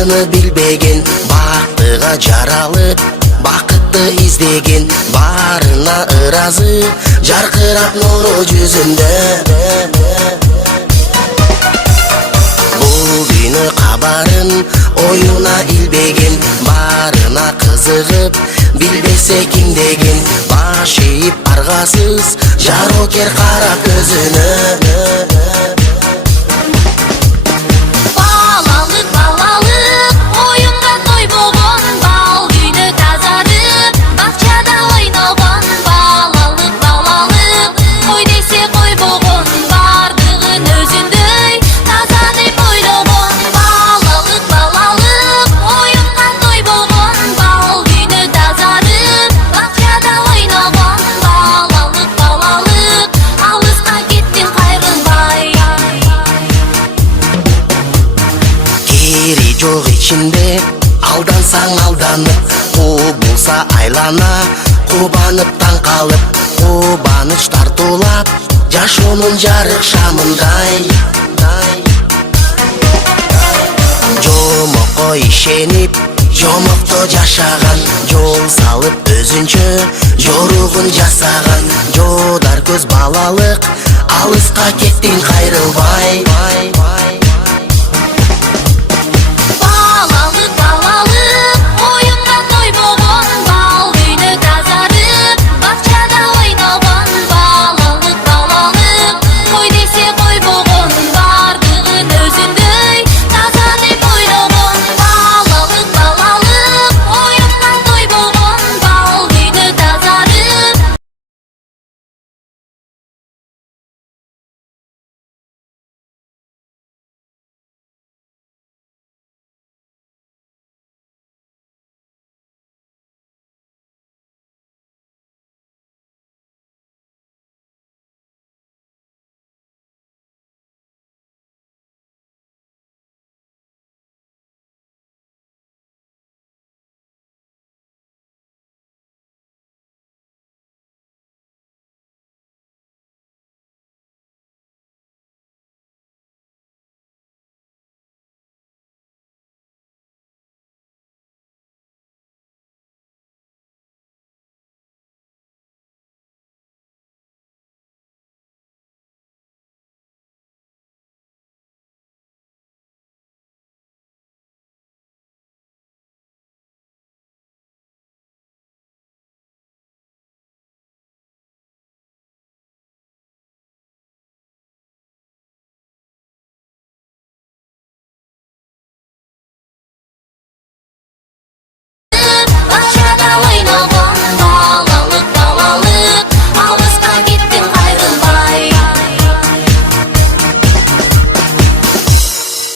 кайрылышыны билбеген, бактыга жаралып бакытты издеген, барына ыразы жаркырап нуру жүзүндө. Бул күнү кабарын оюна илбеген, барына кызыгып билбесе ким деген, баш ийип аргасыз жарокер кара көзүнө. Жок ичинде алдансаң алданып, кубулса айлана, кубанып таң калып, кубаныч тартуулап жашоонун жарык шамындай. Жомокко ишенип, жомокто жашаган, жол салып өзүнчө жоругун жасаган, жодар көз балалык, алыска кеттиң кайрылбай.